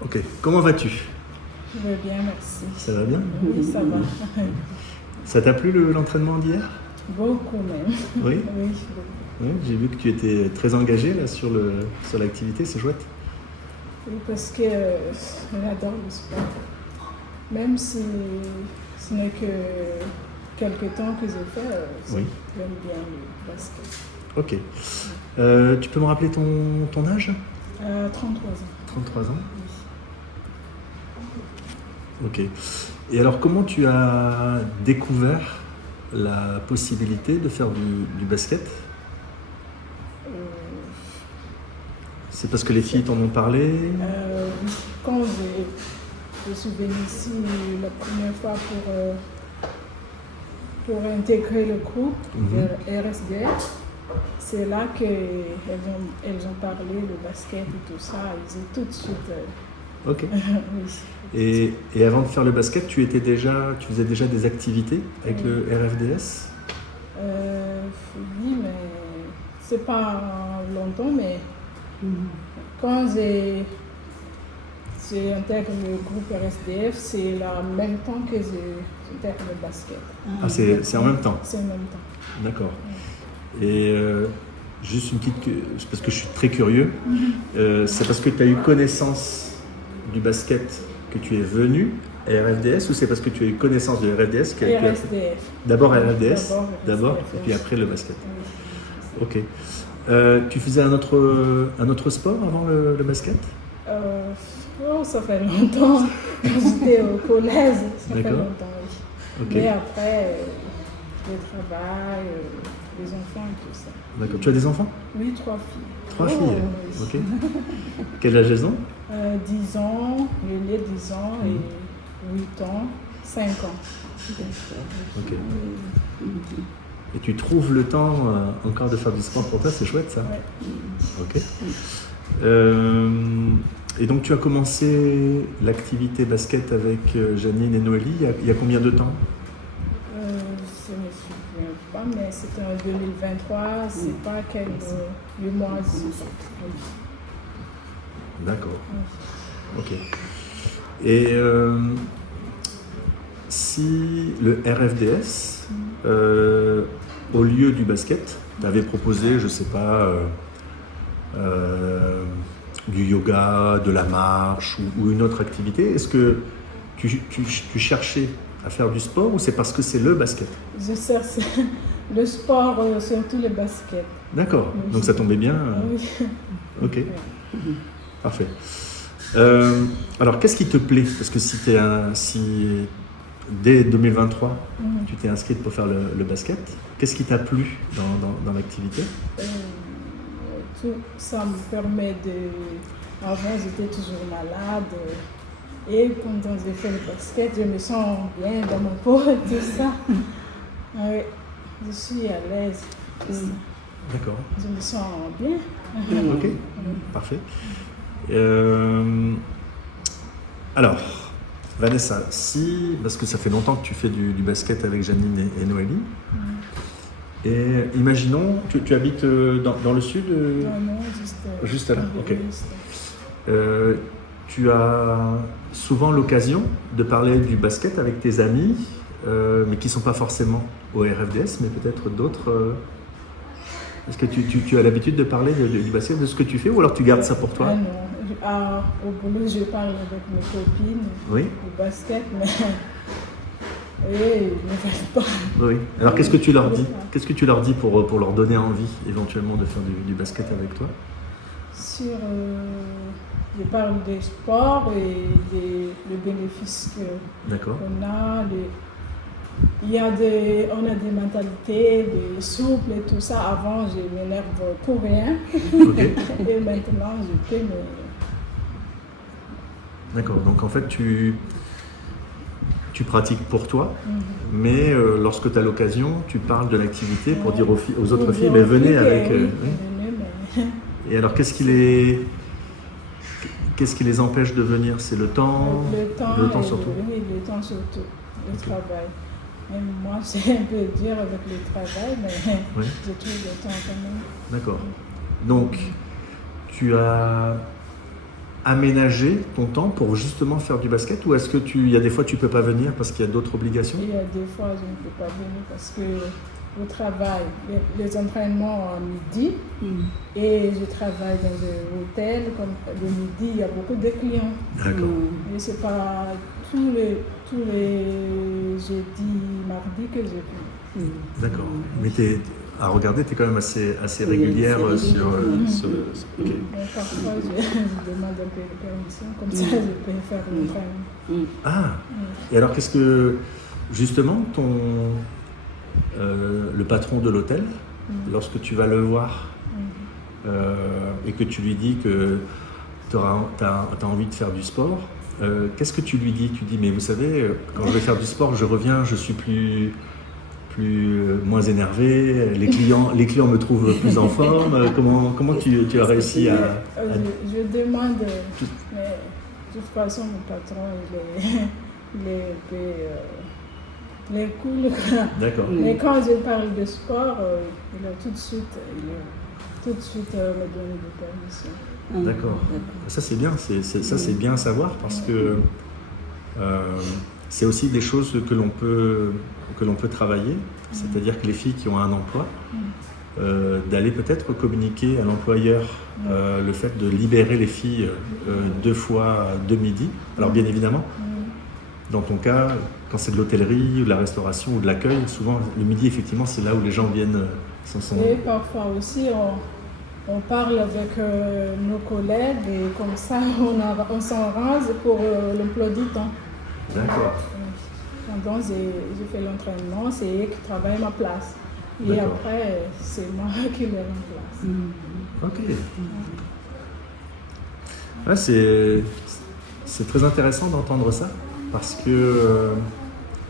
Ok, comment vas-tu? Je vais bien, merci. Ça va bien? Oui, ça va. Ça t'a plu l'entraînement d'hier? Beaucoup même. Oui? Oui, Oui, j'ai vu que tu étais très engagé là, sur l'activité, c'est chouette. oui, parce que j'adore le sport. Même si ce n'est que quelques temps que je fais, Oui. j'aime bien le basket. Ok. Tu peux me rappeler ton âge? 33 ans. 33 ans? Oui. Ok. Et alors, comment tu as découvert la possibilité de faire du basket? C'est parce que les filles t'en ont parlé? Oui. Quand je suis venue ici la première fois pour intégrer le groupe de RSDF, c'est là qu'elles ont parlé de basket et tout ça. Ils ont tout de suite. Ok. Oui. Et avant de faire le basket, tu faisais déjà des activités avec le RFDS? Oui, mais c'est pas longtemps, mais quand j'ai intégré le groupe RSDF, c'est en même temps que j'intègre le basket. Ah, c'est en même temps? C'est en même temps. D'accord. Et juste une petite... Parce que je suis très curieux. C'est parce que tu as eu connaissance du basket que tu es venu à RFDS, ou c'est parce que tu as eu connaissance de RFDS que RSDF. D'abord RFDS, D'abord, et puis après le basket. Oui. Ok. Tu faisais un autre sport avant le basket? Ça fait longtemps. Quand j'étais au collège, ça fait D'accord. longtemps, oui. Ok. Mais après, le travail, les enfants et tout ça. D'accord. Tu as des enfants? Oui, 3 filles. 3 filles? Oui. Ok. Quel âge elles ont? 10 ans, l'aîné 10 ans et 8 ans, 5 ans. Ok. Et tu trouves le temps encore de faire du sport pour toi, c'est chouette ça? Ouais. Ok. Et donc tu as commencé l'activité basket avec Janine et Noélie il y a combien de temps? Je ne me souviens pas, mais c'était en 2023, c'est pas le mois. D'accord. Ok. Et si le RFDS, au lieu du basket, t'avait proposé, je sais pas, du yoga, de la marche ou une autre activité, est-ce que tu cherchais à faire du sport, ou c'est parce que c'est le basket? Je cherche le sport, surtout le basket. D'accord, Oui. donc ça tombait bien. Oui. Ok, parfait. Alors, qu'est-ce qui te plaît? Parce que si dès 2023, tu t'es inscrite pour faire le basket, qu'est-ce qui t'a plu dans l'activité? Tout ça me permet de... Avant, j'étais toujours malade. Et quand j'ai fait le basket, je me sens bien dans mon peau et tout ça. Oui, je suis à l'aise. D'accord. Je me sens bien. Ok, parfait. Alors, Vanessa, parce que ça fait longtemps que tu fais du basket avec Janine et Noélie, et imaginons, tu habites dans le sud? Non, Juste là, ok. Tu as souvent l'occasion de parler du basket avec tes amis, mais qui ne sont pas forcément au RFDS, mais peut-être d'autres. Est-ce que tu as l'habitude de parler du basket, de ce que tu fais, ou alors tu gardes ça pour toi? Non. Au boulot, je parle avec mes copines du basket, mais ils ne veulent pas. Oui. Alors qu'est-ce que tu leur dis? Qu'est-ce que tu leur dis pour leur donner envie éventuellement de faire du basket avec toi? Je parle des sports et des bénéfices qu'on a. On a des mentalités, des souples et tout ça. Avant, je m'énerve pour rien. Okay. Et maintenant, je peux me... D'accord. Donc en fait, tu pratiques pour toi, mais lorsque tu as l'occasion, tu parles de l'activité pour dire aux autres filles, mais venez avec... Et alors, qu'est-ce qui les empêche de venir? C'est le temps? Le temps surtout. Oui, le temps surtout. Le travail. Même moi, c'est un peu dur avec le travail, mais je trouve le temps quand même. D'accord. Donc, tu as aménager ton temps pour justement faire du basket, ou est-ce que il y a des fois tu peux pas venir parce qu'il y a d'autres obligations? Il y a des fois, je ne peux pas venir parce que je travaille les entraînements à midi et je travaille dans un hôtel. Comme le midi, il y a beaucoup de clients. D'accord. Et ce n'est pas tous les jeudis, mardis que je viens. D'accord. Mais à regarder, tu es quand même assez régulière sur... ok. Mais parfois, je demande un peu de permission, comme ça je peux faire l'entraînement. Ah. Et alors, qu'est-ce que... Justement, le patron de l'hôtel, lorsque tu vas le voir et que tu lui dis que tu as envie de faire du sport, qu'est-ce que tu lui dis? Tu dis, mais vous savez, quand je vais faire du sport, je reviens, je suis moins énervé, les clients me trouvent plus en forme. Comment tu as réussi à... Je demande, mais de toute façon, mon patron, il est cool. D'accord. Mais quand je parle de sport, il a tout de suite me donné des permissions. D'accord. Ça c'est bien, c'est bien à savoir parce que c'est aussi des choses que l'on peut travailler. C'est-à-dire que les filles qui ont un emploi, d'aller peut-être communiquer à l'employeur le fait de libérer les filles 2 fois de midi. Alors bien évidemment, dans ton cas, quand c'est de l'hôtellerie ou de la restauration ou de l'accueil, souvent le midi effectivement c'est là où les gens viennent. Et parfois aussi on parle avec nos collègues et comme ça on s'arrange pour l'emploi du temps. D'accord. Pendant je fais l'entraînement, c'est eux qui travaillent à ma place. Et après, c'est moi qui les remplace. Ok. Ouais, c'est très intéressant d'entendre ça parce que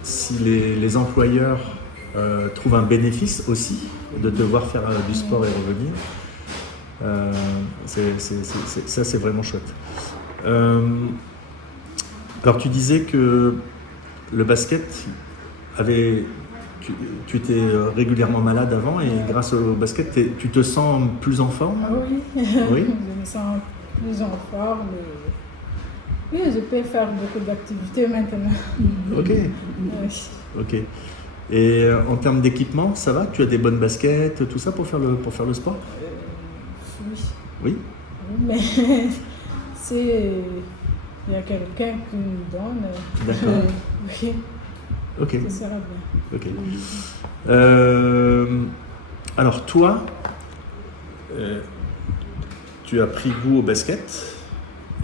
si les employeurs trouvent un bénéfice aussi de te voir faire du sport et revenir, ça c'est vraiment chouette. Alors tu disais que le basket tu étais régulièrement malade avant et grâce au basket, tu te sens plus en forme? Oui, oui. Je me sens plus en forme. Oui, je peux faire beaucoup d'activités maintenant. Ok. Oui. Ok. Et en termes d'équipement, ça va? Tu as des bonnes baskets, tout ça pour faire le sport? Oui. Oui. Mais il y a quelqu'un qui nous donne. D'accord. Oui. Ok. Ça sera bien. Ok. Alors toi, tu as pris goût au basket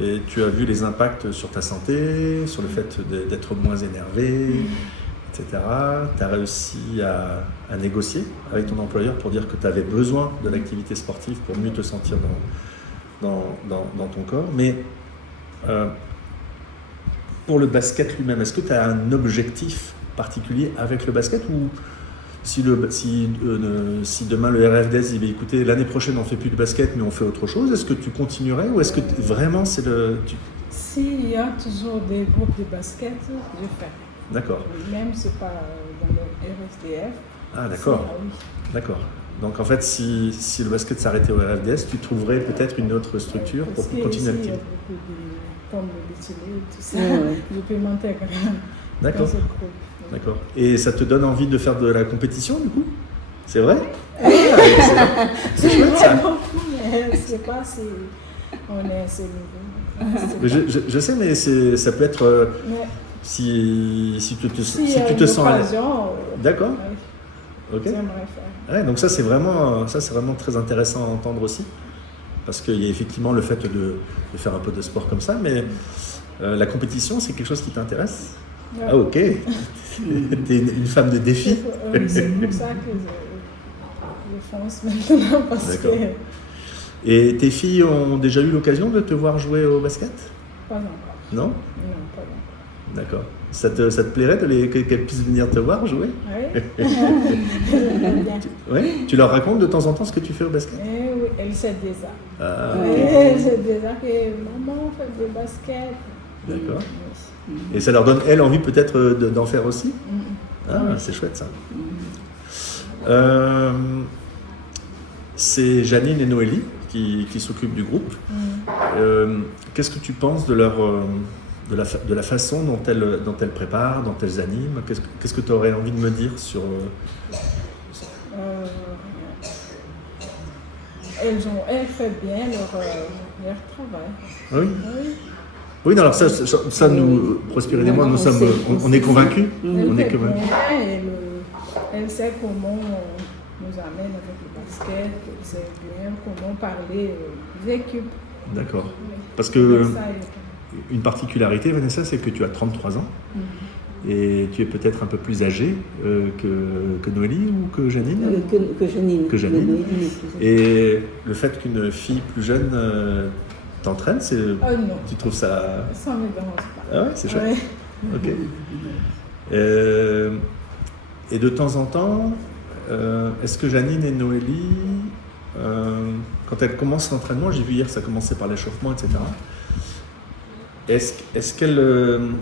et tu as vu les impacts sur ta santé, sur le fait d'être moins énervé, etc. Tu as réussi à négocier avec ton employeur pour dire que tu avais besoin de l'activité sportive pour mieux te sentir dans ton corps. Mais pour le basket lui-même, est-ce que tu as un objectif particulier avec le basket ou si demain le RFDS dit écoutez, l'année prochaine on ne fait plus de basket mais on fait autre chose, est-ce que tu continuerais ou est-ce que vraiment c'est S'il y a toujours des groupes de basket, je fais. D'accord. Même si ce n'est pas dans le RFDF. Ah d'accord. Oui. D'accord. Donc en fait si le basket s'arrêtait au RFDS, tu trouverais peut-être une autre structure pour continuer l'activité. Il y a beaucoup comme le BTL, tout ça, je peux m'intégrer dans ce groupe. D'accord. Et ça te donne envie de faire de la compétition du coup? C'est vrai? C'est chouette ça. Beaucoup, mais c'est pas si on est à ce niveau. Mais je sais, mais ça peut être si tu te sens à l'aise. D'accord. Ok. J'aimerais faire. Ouais, donc ça c'est vraiment très intéressant à entendre aussi, parce qu'il y a effectivement le fait de faire un peu de sport comme ça, mais la compétition c'est quelque chose qui t'intéresse? Ouais. Ah ok. T'es une femme de défi. C'est pour ça que je fonce maintenant parce que... Et tes filles ont déjà eu l'occasion de te voir jouer au basket? Pas encore. Non? Non, pas encore. D'accord. Ça te plairait qu'elles puissent venir te voir jouer? Oui. Oui. Tu leur racontes de temps en temps ce que tu fais au basket? Oui, elle sait déjà. Ah, Elle sait déjà que maman fait du basket. D'accord. Et ça leur donne, elle, envie peut-être d'en faire aussi? Ah, c'est chouette ça. C'est Janine et Noélie qui s'occupent du groupe. Qu'est-ce que tu penses de leur, de la façon dont elles préparent, dont elles animent? Qu'est-ce que tu aurais envie de me dire sur... Elles font bien leur travail. Ah oui? Oui. Oui, non, alors ça nous, Prospérine et moi, on est convaincus. On est convaincus. Elle sait comment nous amène avec le basket, elle sait bien comment parler aux équipes. D'accord. Parce que une particularité, Vanessa, c'est que tu as 33 ans et tu es peut-être un peu plus âgée que Noélie ou que Janine. Que Janine. Et le fait qu'une fille plus jeune t'entraîne, non. Tu trouves ça... Ça ne me dérange pas. Ah ouais, c'est chouette. Ouais. Ok. Et de temps en temps, est-ce que Janine et Noélie, quand elles commencent l'entraînement, j'ai vu hier ça commençait par l'échauffement, etc. Est-ce qu'elles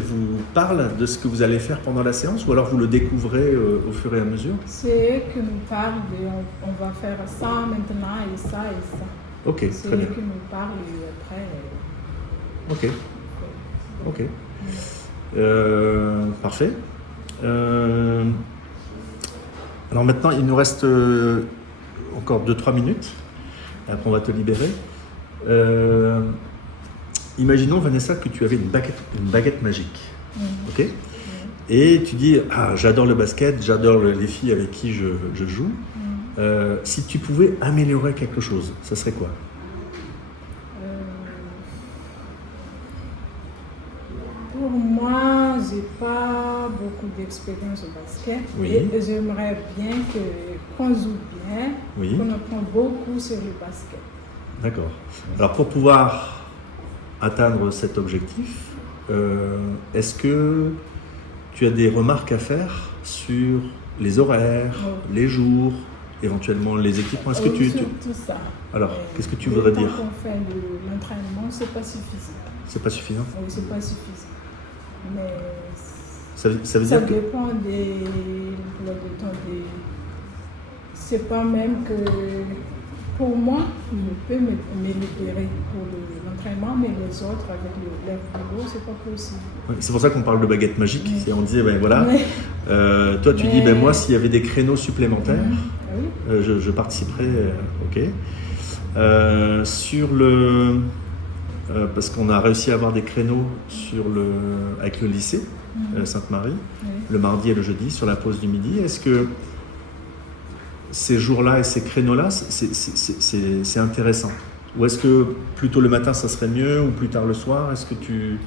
vous parlent de ce que vous allez faire pendant la séance ou alors vous le découvrez au fur et à mesure? C'est eux qui nous parlent de on va faire ça maintenant et ça et ça. Ok, c'est très bien. eux qui nous parlent et après. Ok. Parfait. Alors maintenant, il nous reste encore 2-3 minutes. Et après, on va te libérer. Imaginons, Vanessa, que tu avais une baguette magique. Ok. Et tu dis, j'adore le basket, j'adore les filles avec qui je joue. Si tu pouvais améliorer quelque chose, ça serait quoi? Pour moi, j'ai pas beaucoup d'expérience au basket. Oui. Et j'aimerais bien qu'on joue bien, Oui. qu'on apprend beaucoup sur le basket. D'accord. Alors pour pouvoir atteindre cet objectif, est-ce que tu as des remarques à faire sur les horaires, les jours, éventuellement les équipements? Est-ce que Tout ça. Alors, qu'est-ce que tu voudrais dire? Quand on fait l'entraînement, c'est pas suffisant. C'est pas suffisant? Oui, c'est pas suffisant. Mais ça veut ça dire que... dépend des emplois de temps. C'est pas même que pour moi, je peux me libérer pour l'entraînement, mais les autres avec leur boulot, c'est pas possible. Oui, c'est pour ça qu'on parle de baguette magique. Oui. Et on disait, ben voilà, toi tu dis, ben moi s'il y avait des créneaux supplémentaires, Oui. je participerais. Ok. Sur parce qu'on a réussi à avoir des créneaux avec le lycée Sainte-Marie, le mardi et le jeudi, sur la pause du midi. Est-ce que ces jours-là et ces créneaux-là, c'est intéressant? Ou est-ce que plutôt le matin, ça serait mieux, ou plus tard le soir? Est-ce que tu...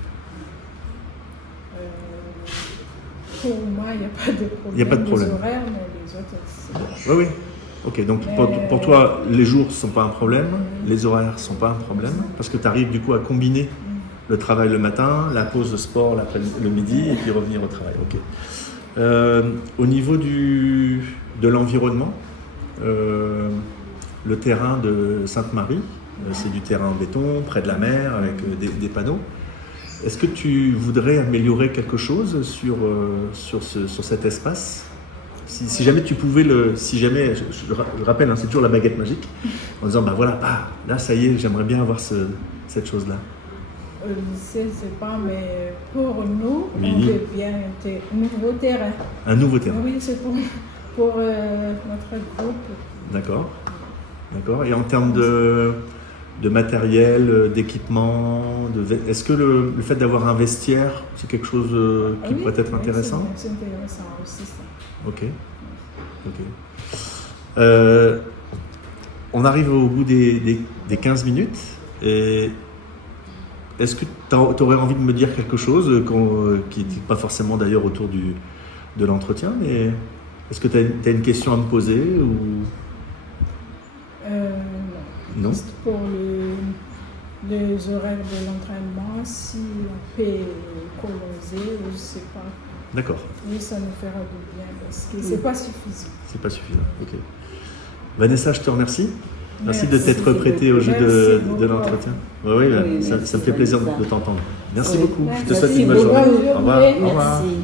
Pour moi, il n'y a pas de problème. Il n'y a pas de problème. Les horaires, mais les autres, c'est... Oui. Ok, donc pour toi, les jours ne sont pas un problème, les horaires ne sont pas un problème, parce que tu arrives du coup à combiner le travail le matin, la pause de sport le midi, et puis revenir au travail. Ok. Au niveau de l'environnement, le terrain de Sainte-Marie, c'est du terrain en béton, près de la mer, avec des panneaux. Est-ce que tu voudrais améliorer quelque chose sur cet espace? Si jamais tu pouvais je rappelle, c'est toujours la baguette magique, en disant, là ça y est, j'aimerais bien avoir cette chose-là. Le lycée, c'est pas, mais pour nous, Oui. on veut bien un nouveau terrain. Un nouveau terrain. Oui, c'est pour notre groupe. D'accord. Et en termes de matériel, d'équipement, est-ce que le fait d'avoir un vestiaire, c'est quelque chose qui pourrait être intéressant? C'est intéressant aussi, ça. Ok. On arrive au bout des 15 minutes. Et est-ce que tu aurais envie de me dire quelque chose qui n'est pas forcément d'ailleurs autour de l'entretien, mais est-ce que tu as une question à me poser ou... Non. Juste pour les horaires de l'entraînement, si on peut économiser, je ne sais pas. D'accord. Oui, ça nous fera du bien parce que c'est pas suffisant. C'est pas suffisant, ok. Vanessa, je te remercie. Merci de Merci t'être prêtée au jeu de beaucoup. l'entretien. Oui, ça me fait plaisir de t'entendre. Merci beaucoup. Je te souhaite Merci une bonne journée. beaucoup. Au revoir. Merci.